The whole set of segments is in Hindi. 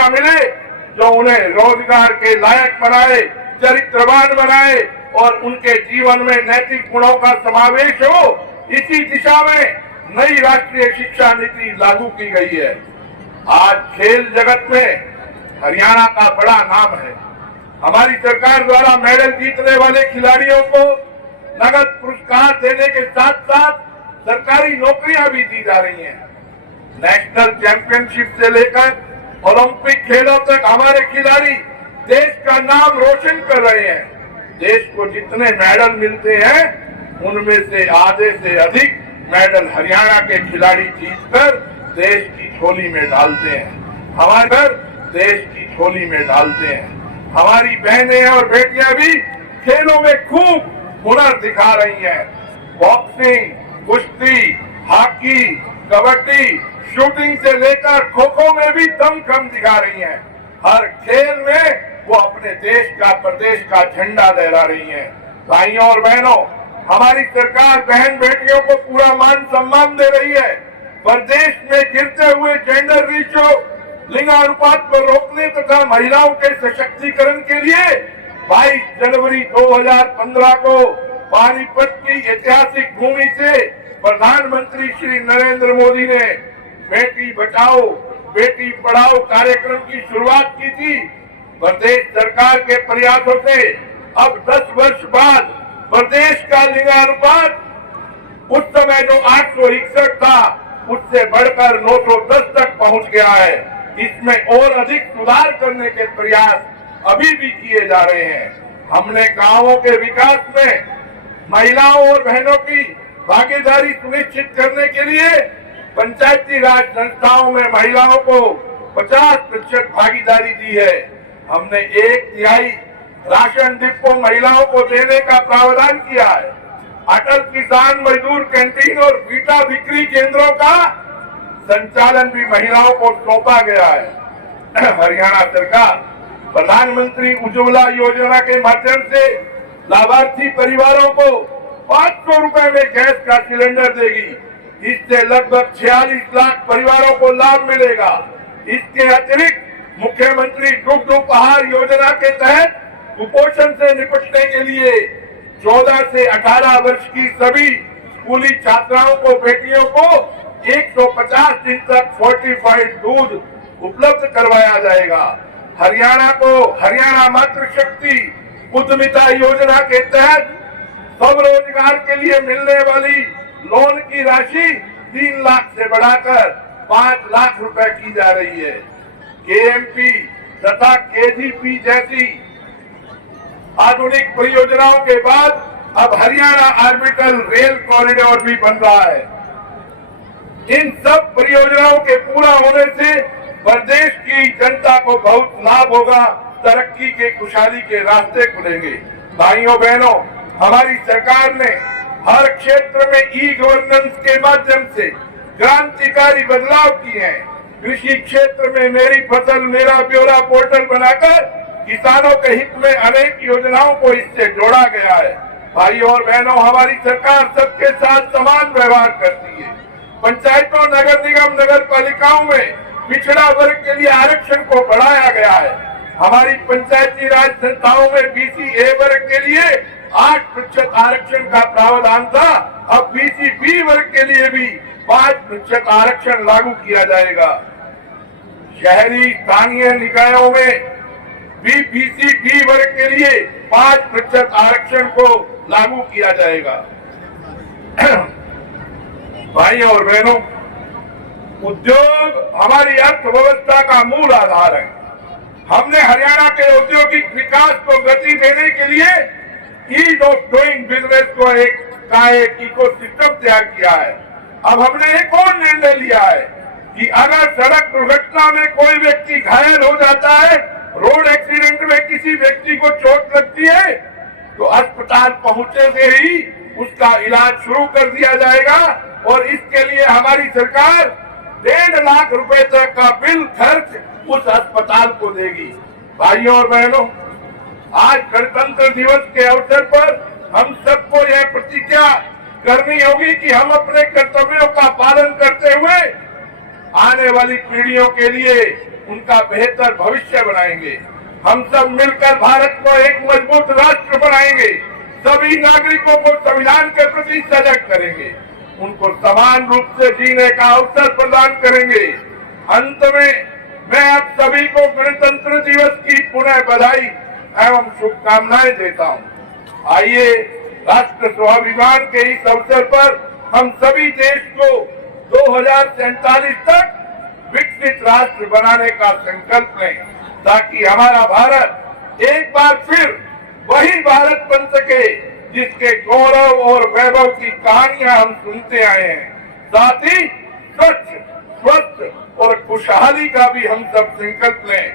शिक्षा मिले जो उन्हें रोजगार के लायक बनाए, चरित्रवान बनाए और उनके जीवन में नैतिक गुणों का समावेश हो। इसी दिशा में नई राष्ट्रीय शिक्षा नीति लागू की गई है। आज खेल जगत में हरियाणा का बड़ा नाम है। हमारी सरकार द्वारा मेडल जीतने वाले खिलाड़ियों को नगद पुरस्कार देने के साथ साथ सरकारी नौकरियां भी दी जा रही हैं। नेशनल चैंपियनशिप से लेकर ओलंपिक खेलों तक हमारे खिलाड़ी देश का नाम रोशन कर रहे हैं। देश को जितने मेडल मिलते हैं उनमें से आधे से अधिक मेडल हरियाणा के खिलाड़ी जीतकर देश की झोली में डालते हैं। हमारे घर देश की झोली में डालते हैं। हमारी बहनें और बेटियां भी खेलों में खूब हुनर दिखा रही हैं। बॉक्सिंग, कुश्ती, हॉकी, कबड्डी, शूटिंग से लेकर खो खो में भी दमखम दिखा रही हैं। हर खेल में वो अपने देश का, प्रदेश का झंडा लहरा रही हैं। भाइयों और बहनों, हमारी सरकार बहन बेटियों को पूरा मान सम्मान दे रही है। प्रदेश में गिरते हुए जेंडर रेशियो, लिंगानुपात को रोकने तथा महिलाओं के सशक्तिकरण के लिए 22 जनवरी 2015 को पानीपत की ऐतिहासिक भूमि से प्रधानमंत्री श्री नरेंद्र मोदी ने बेटी बचाओ बेटी पढ़ाओ कार्यक्रम की शुरुआत की थी। प्रदेश सरकार के प्रयासों से अब 10 वर्ष बाद प्रदेश का लिंगानुपात उस समय जो 861 था उससे बढ़कर 910 तक पहुंच गया है। इसमें और अधिक सुधार करने के प्रयास अभी भी किए जा रहे हैं। हमने गांवों के विकास में महिलाओं और बहनों की भागीदारी सुनिश्चित करने के लिए पंचायती राज संस्थाओं में महिलाओं को 50% भागीदारी दी है। हमने 1/3 राशन डिपो महिलाओं को देने का प्रावधान किया है। अटल किसान मजदूर कैंटीन और बीटा बिक्री केंद्रों का संचालन भी महिलाओं को सौंपा गया है। हरियाणा सरकार प्रधानमंत्री उज्ज्वला योजना के माध्यम से लाभार्थी परिवारों को 500 रुपए में गैस का सिलेंडर देगी। इससे लगभग 46 लाख परिवारों को लाभ मिलेगा। इसके अतिरिक्त मुख्यमंत्री दुग्ध उपहार योजना के तहत कुपोषण से निपटने के लिए 14 से 18 वर्ष की सभी स्कूली छात्राओं को, बेटियों को 150 दिन तक फोर्टिफाइड दूध उपलब्ध करवाया जाएगा। हरियाणा को हरियाणा मातृशक्ति उद्यमिता योजना के तहत स्वरोजगार के लिए मिलने वाली लोन की राशि 3 लाख से बढ़ाकर 5 लाख रुपए की जा रही है। केएमपी तथा केजीपी जैसी आधुनिक परियोजनाओं के बाद अब हरियाणा ऑर्बिटल रेल कॉरिडोर भी बन रहा है। इन सब परियोजनाओं के पूरा होने से प्रदेश की जनता को बहुत लाभ होगा। तरक्की के, खुशहाली के रास्ते खुलेंगे। भाइयों बहनों, हमारी सरकार ने हर क्षेत्र में ई गवर्नेंस के माध्यम से क्रांतिकारी बदलाव किए हैं। कृषि क्षेत्र में मेरी फसल मेरा ब्यौरा पोर्टल बनाकर किसानों के हित में अनेक योजनाओं को इससे जोड़ा गया है। भाइयों और बहनों, हमारी सरकार सबके साथ समान व्यवहार करती है। पंचायतों, नगर निगम, नगर पालिकाओं में पिछड़ा वर्ग के लिए आरक्षण को बढ़ाया गया है। हमारी पंचायती राज संस्थाओं में BC-A वर्ग के लिए 8% आरक्षण का प्रावधान था। अब BC-B वर्ग के लिए भी 5% आरक्षण लागू किया जाएगा। शहरी स्थानीय निकायों में भी BC-B वर्ग के लिए 5% आरक्षण को लागू किया जाएगा। भाइयों और बहनों, उद्योग हमारी अर्थव्यवस्था का मूल आधार है। हमने हरियाणा के औद्योगिक विकास को गति देने के लिए ईज ऑफ डूइंग बिजनेस को एक इकोसिस्टम तैयार किया है। अब हमने एक और निर्णय लिया है कि अगर सड़क दुर्घटना में कोई व्यक्ति घायल हो जाता है, रोड एक्सीडेंट में किसी व्यक्ति को चोट लगती है, तो अस्पताल पहुंचे से ही उसका इलाज शुरू कर दिया जाएगा। और इसके लिए हमारी सरकार 1.5 लाख रुपए तक का बिल खर्च उस अस्पताल को देगी। भाइयों और बहनों, आज गणतंत्र दिवस के अवसर पर हम सबको यह प्रतिज्ञा करनी होगी कि हम अपने कर्तव्यों का पालन करते हुए आने वाली पीढ़ियों के लिए उनका बेहतर भविष्य बनाएंगे। हम सब मिलकर भारत को एक मजबूत राष्ट्र बनाएंगे। सभी नागरिकों को संविधान के प्रति सजग करेंगे, उनको समान रूप से जीने का अवसर प्रदान करेंगे। अंत में मैं आप सभी को गणतंत्र दिवस की पुनः बधाई एवं शुभकामनाएं देता हूं। आइए राष्ट्र स्वाभिमान के इस अवसर पर हम सभी देश को 2047 तक विकसित राष्ट्र बनाने का संकल्प लें, ताकि हमारा भारत एक बार फिर वही भारत बन सके जिसके गौरव और वैभव की कहानियां हम सुनते आए हैं। साथ ही स्वच्छ, स्वस्थ और खुशहाली का भी हम सब संकल्प लें।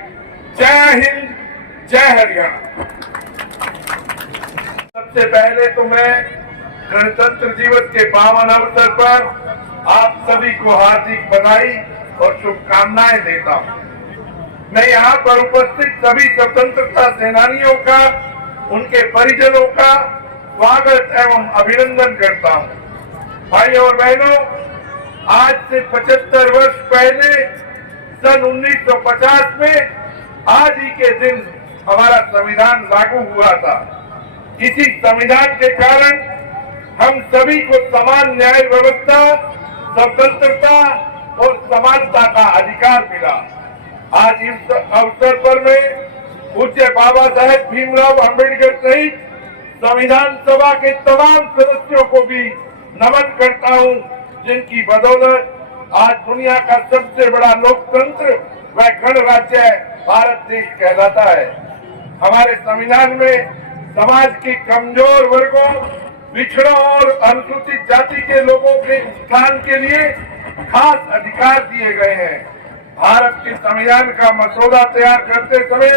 जय हिंद, जय हरियाणा। सबसे पहले तो मैं गणतंत्र दिवस के पावन अवसर पर आप सभी को हार्दिक बधाई और शुभकामनाएं देता हूं। मैं यहाँ पर उपस्थित सभी स्वतंत्रता सेनानियों का, उनके परिजनों का स्वागत एवं अभिनंदन करता हूँ। भाई और बहनों, आज से 75 वर्ष पहले सन 1950 में आज ही के दिन हमारा संविधान लागू हुआ था। इसी संविधान के कारण हम सभी को समान न्याय व्यवस्था, स्वतंत्रता और समानता का अधिकार मिला। आज इस अवसर पर मैं पूज्य बाबा साहेब भीमराव अम्बेडकर सहित संविधान सभा के तमाम सदस्यों को भी नमन करता हूं, जिनकी बदौलत आज दुनिया का सबसे बड़ा लोकतंत्र व गणराज्य भारत देश कहलाता है। हमारे संविधान में समाज के कमजोर वर्गों, पिछड़ों और अनुसूचित जाति के लोगों के उत्थान के लिए खास अधिकार दिए गए हैं। भारत के संविधान का मसौदा तैयार करते समय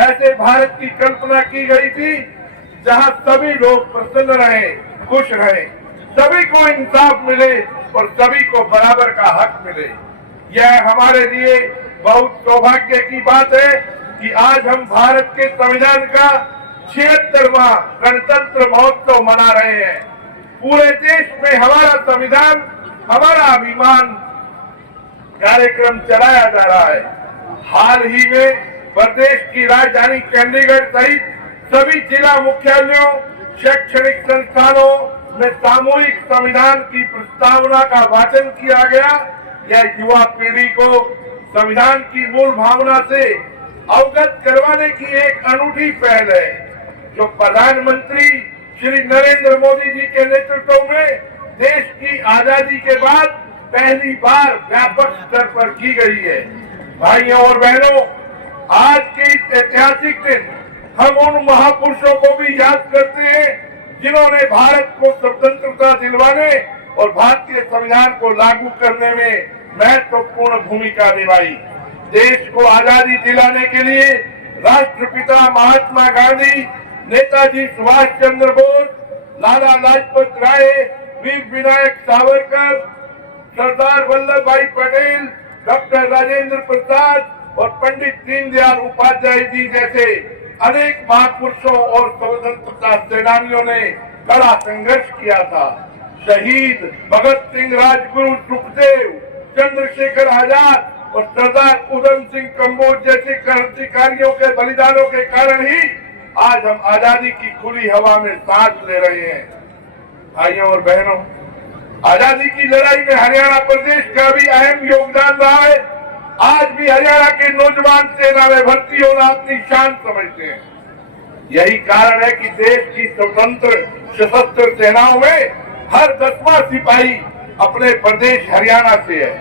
ऐसे भारत की कल्पना की गई थी जहां सभी लोग प्रसन्न रहे, खुश रहे, सभी को इंसाफ मिले और सभी को बराबर का हक मिले। यह हमारे लिए बहुत सौभाग्य की बात है कि आज हम भारत के संविधान का 76वां गणतंत्र महोत्सव मना रहे हैं। पूरे देश में हमारा संविधान, हमारा अभिमान कार्यक्रम चलाया जा रहा है। हाल ही में प्रदेश की राजधानी चंडीगढ़ सहित सभी जिला मुख्यालयों, शैक्षणिक संस्थानों में सामूहिक संविधान की प्रस्तावना का वाचन किया गया। यह युवा पीढ़ी को संविधान की मूल भावना से अवगत करवाने की एक अनूठी पहल है, जो प्रधानमंत्री श्री नरेंद्र मोदी जी के नेतृत्व में देश की आजादी के बाद पहली बार व्यापक स्तर पर की गई है। भाइयों और बहनों, आज के इस ऐतिहासिक दिन हम उन महापुरुषों को भी याद करते हैं जिन्होंने भारत को स्वतंत्रता दिलवाने और भारतीय संविधान को लागू करने में महत्वपूर्ण भूमिका निभाई। देश को आजादी दिलाने के लिए राष्ट्रपिता महात्मा गांधी, नेताजी सुभाष चंद्र बोस, लाला लाजपत राय, वीर विनायक सावरकर, सरदार वल्लभ भाई पटेल, डॉक्टर राजेंद्र प्रसाद और पंडित दीनदयाल उपाध्याय जी जैसे अनेक महापुरुषों और स्वतंत्रता सेनानियों ने कड़ा संघर्ष किया था। शहीद भगत सिंह, राजगुरु सुखदेव, चंद्रशेखर आजाद और सरदार उधम सिंह कम्बोज जैसे क्रांतिकारियों के बलिदानों के कारण ही आज हम आजादी की खुली हवा में सांस ले रहे हैं। भाइयों और बहनों, आजादी की लड़ाई में हरियाणा प्रदेश का भी अहम योगदान रहा है। आज भी हरियाणा के नौजवान सेना में भर्ती होना अपनी शान समझते हैं। यही कारण है कि देश की स्वतंत्र सशस्त्र सेनाओं में हर 10वां सिपाही अपने प्रदेश हरियाणा से है।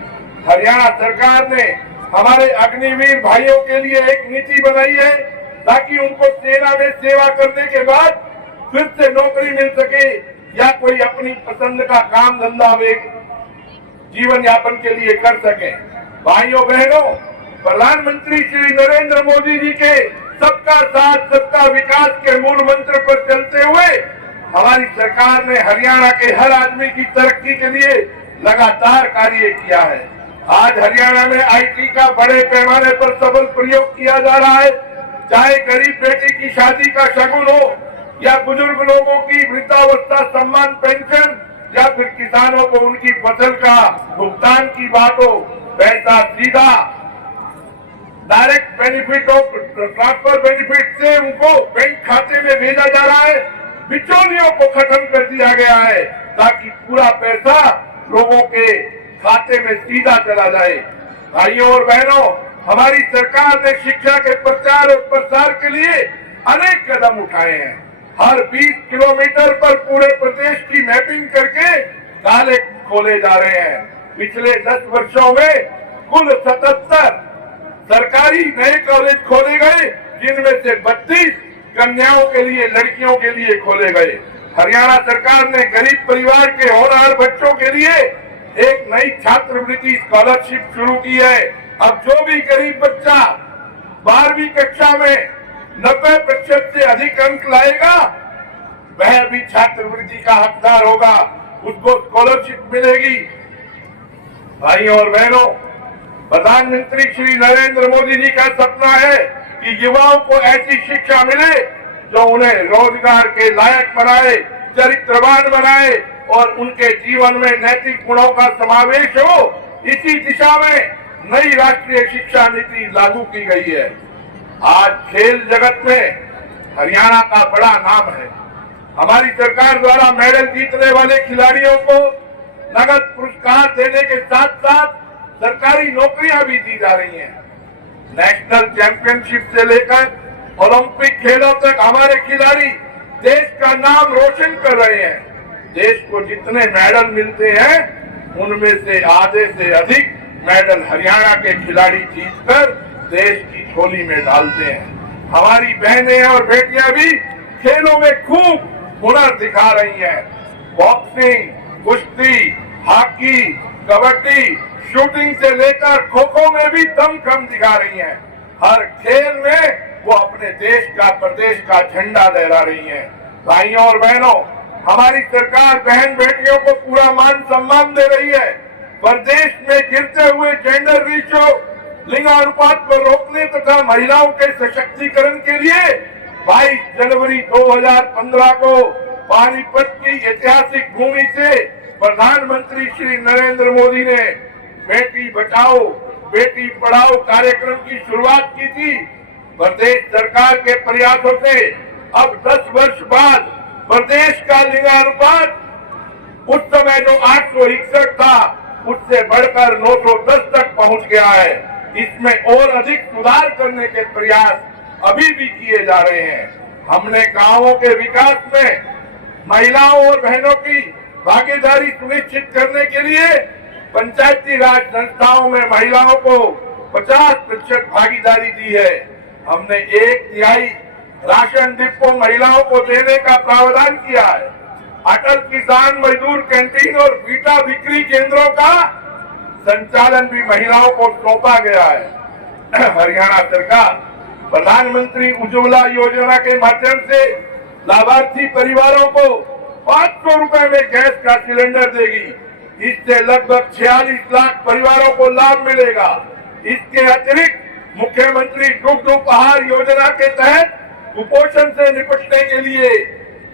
हरियाणा सरकार ने हमारे अग्निवीर भाइयों के लिए एक नीति बनाई है ताकि उनको सेना में सेवा करने के बाद फिर से नौकरी मिल सके या कोई अपनी पसंद का काम धंधा में जीवन यापन के लिए कर सके। भाइयों बहनों, प्रधानमंत्री श्री नरेंद्र मोदी जी के सबका साथ सबका विकास के मूल मंत्र पर चलते हुए हमारी सरकार ने हरियाणा के हर आदमी की तरक्की के लिए लगातार कार्य किया है। आज हरियाणा में आईटी का बड़े पैमाने पर सबल प्रयोग किया जा रहा है। चाहे गरीब बेटी की शादी का शगुन हो या बुजुर्ग लोगों की वृद्धावस्था सम्मान पेंशन या फिर किसानों को उनकी फसल का भुगतान की बात हो, पैसा सीधा direct benefit of transfer benefit से उनको बैंक खाते में भेजा जा रहा है। बिचौलियों को खत्म कर दिया गया है ताकि पूरा पैसा लोगों के खाते में सीधा चला जाए। भाइयों और बहनों, हमारी सरकार ने शिक्षा के प्रचार और प्रसार के लिए अनेक कदम उठाए हैं। हर 20 किलोमीटर पर पूरे प्रदेश की मैपिंग करके कॉलेज खोले जा रहे हैं। पिछले 10 वर्षों में कुल 77 सरकारी नए कॉलेज खोले गए, जिनमें से 32 कन्याओं के लिए, लड़कियों के लिए खोले गए। हरियाणा सरकार ने गरीब परिवार के होनहार बच्चों के लिए एक नई छात्रवृत्ति स्कॉलरशिप शुरू की है। अब जो भी गरीब बच्चा 12वीं कक्षा में 90% से अधिक अंक लाएगा, वह भी छात्रवृत्ति का हकदार होगा, उसको स्कॉलरशिप मिलेगी। भाइयों और बहनों, प्रधानमंत्री श्री नरेंद्र मोदी जी का सपना है कि युवाओं को ऐसी शिक्षा मिले जो उन्हें रोजगार के लायक बनाए, चरित्रवान बनाए और उनके जीवन में नैतिक गुणों का समावेश हो। इसी दिशा में नई राष्ट्रीय शिक्षा नीति लागू की गई है। आज खेल जगत में हरियाणा का बड़ा नाम है। हमारी सरकार द्वारा मेडल जीतने वाले खिलाड़ियों को नगद पुरस्कार देने के साथ साथ सरकारी नौकरियां भी दी जा रही हैं। नेशनल चैंपियनशिप से लेकर ओलंपिक खेलों तक हमारे खिलाड़ी देश का नाम रोशन कर रहे हैं। देश को जितने मेडल मिलते हैं, उनमें से आधे से अधिक मेडल हरियाणा के खिलाड़ी जीतकर देश की झोली में डालते हैं। हमारी बहनें और बेटियां भी खेलों में खूब हुनर दिखा रही हैं। बॉक्सिंग, कुश्ती, हॉकी, कबड्डी, शूटिंग से लेकर खो खो में भी दमखम दिखा रही हैं। हर खेल में वो अपने देश का, प्रदेश का झंडा लहरा रही हैं। भाइयों और बहनों, हमारी सरकार बहन बेटियों को पूरा मान सम्मान दे रही है। प्रदेश में गिरते हुए जेंडर रेशियो, लिंगानुपात को रोकने तथा महिलाओं के सशक्तिकरण के लिए 22 जनवरी 2015 को पानीपत की ऐतिहासिक भूमि से प्रधानमंत्री श्री नरेंद्र मोदी ने बेटी बचाओ बेटी पढ़ाओ कार्यक्रम की शुरुआत की थी। प्रदेश सरकार के प्रयासों से अब 10 वर्ष बाद प्रदेश का लिंगानुपात उस समय जो 861 था, उससे बढ़कर 910 तक पहुंच गया है। इसमें और अधिक सुधार करने के प्रयास अभी भी किए जा रहे हैं। हमने गांवों के विकास में महिलाओं और बहनों की भागीदारी सुनिश्चित करने के लिए पंचायती राज संस्थाओं में महिलाओं को 50% भागीदारी दी है। हमने 1/3 राशन डिपो महिलाओं को देने का प्रावधान किया है। अटल किसान मजदूर कैंटीन और बीटा बिक्री केंद्रों का संचालन भी महिलाओं को सौंपा गया है। हरियाणा सरकार प्रधानमंत्री उज्ज्वला योजना के माध्यम से लाभार्थी परिवारों को 500 रुपए में गैस का सिलेंडर देगी। इससे लगभग 46 लाख परिवारों को लाभ मिलेगा। इसके अतिरिक्त मुख्यमंत्री दुग्ध उपहार योजना के तहत कुपोषण से निपटने के लिए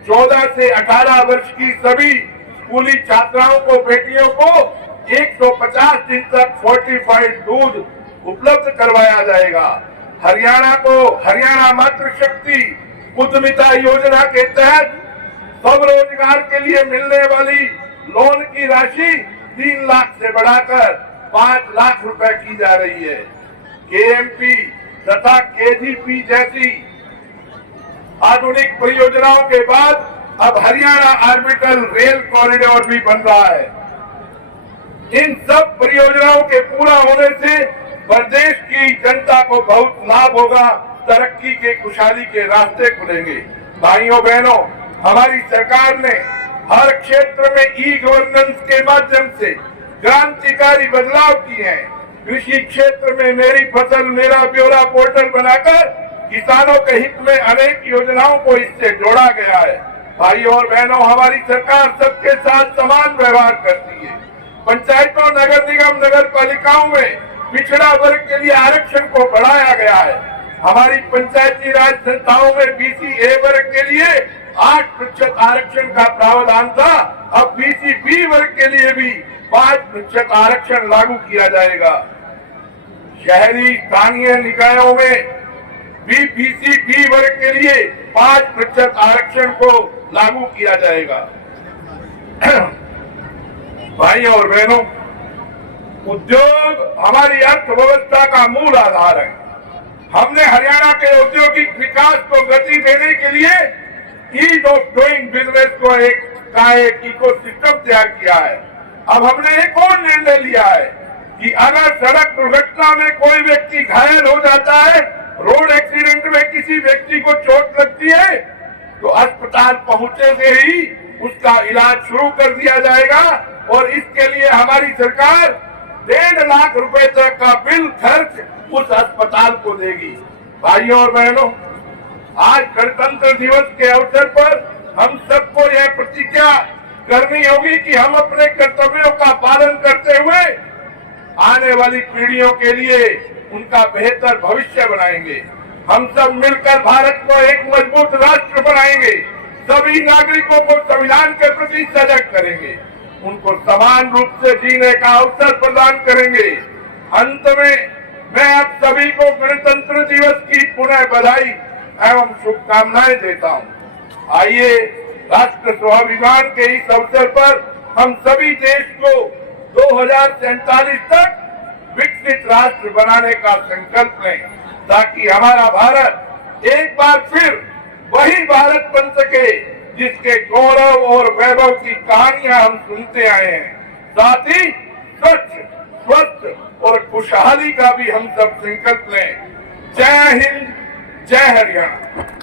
14 से 18 वर्ष की सभी स्कूली छात्राओं को, बेटियों को 150 दिन तक फोर्टिफाइड दूध उपलब्ध करवाया जाएगा। हरियाणा को हरियाणा मातृशक्ति उद्यमिता योजना के तहत स्वरोजगार के लिए मिलने वाली लोन की राशि 3 लाख से बढ़ाकर 5 लाख रुपए की जा रही है। केएमपी तथा केजीपी जैसी आधुनिक परियोजनाओं के बाद अब हरियाणा ऑर्बिटल रेल कॉरिडोर भी बन रहा है। इन सब परियोजनाओं के पूरा होने से प्रदेश की जनता को बहुत लाभ होगा, तरक्की के, खुशहाली के रास्ते खुलेंगे। भाइयों बहनों, हमारी सरकार ने हर क्षेत्र में ई गवर्नेंस के माध्यम से क्रांतिकारी बदलाव किए हैं। कृषि क्षेत्र में मेरी फसल मेरा ब्यौरा पोर्टल बनाकर किसानों के हित में अनेक योजनाओं को इससे जोड़ा गया है। भाइयों और बहनों, हमारी सरकार सबके साथ समान व्यवहार करती है। पंचायतों, नगर निगम, नगर पालिकाओं में पिछड़ा वर्ग के लिए आरक्षण को बढ़ाया गया है। हमारी पंचायती राज संस्थाओं में BC-A वर्ग के लिए 8% आरक्षण का प्रावधान था। अब BC-B वर्ग के लिए भी 5% आरक्षण लागू किया जाएगा। शहरी स्थानीय निकायों में बीपीसी बी वर्ग के लिए 5% आरक्षण को लागू किया जाएगा। भाइयों और बहनों, उद्योग हमारी अर्थव्यवस्था का मूल आधार है। हमने हरियाणा के औद्योगिक विकास को गति देने के लिए ईज ऑफ डूइंग बिजनेस को एक इकोसिस्टम तैयार किया है। अब हमने एक और निर्णय लिया है कि अगर सड़क दुर्घटना में कोई व्यक्ति घायल हो जाता है, रोड एक्सीडेंट में किसी व्यक्ति को चोट लगती है, तो अस्पताल पहुंचे से ही उसका इलाज शुरू कर दिया जाएगा और इसके लिए हमारी सरकार 1.5 लाख रुपए तक का बिल खर्च उस अस्पताल को देगी। भाइयों और बहनों, आज गणतंत्र दिवस के अवसर पर हम सबको यह प्रतिज्ञा करनी होगी कि हम अपने कर्तव्यों का पालन करते हुए आने वाली पीढ़ियों के लिए उनका बेहतर भविष्य बनाएंगे। हम सब मिलकर भारत को एक मजबूत राष्ट्र बनाएंगे। सभी नागरिकों को संविधान के प्रति सजग करेंगे, उनको समान रूप से जीने का अवसर प्रदान करेंगे। अंत में मैं आप सभी को गणतंत्र दिवस की पुनः बधाई एवं शुभकामनाएं देता हूं। आइए राष्ट्र स्वाभिमान के इस अवसर पर हम सभी देश को 2047 तक विकसित राष्ट्र बनाने का संकल्प लें, ताकि हमारा भारत एक बार फिर वही भारत बन सके जिसके गौरव और वैभव की कहानियां हम सुनते आए हैं। साथ ही स्वच्छ, स्वस्थ और खुशहाली का भी हम सब संकल्प लें। जय हिंद, जय हरियाणा।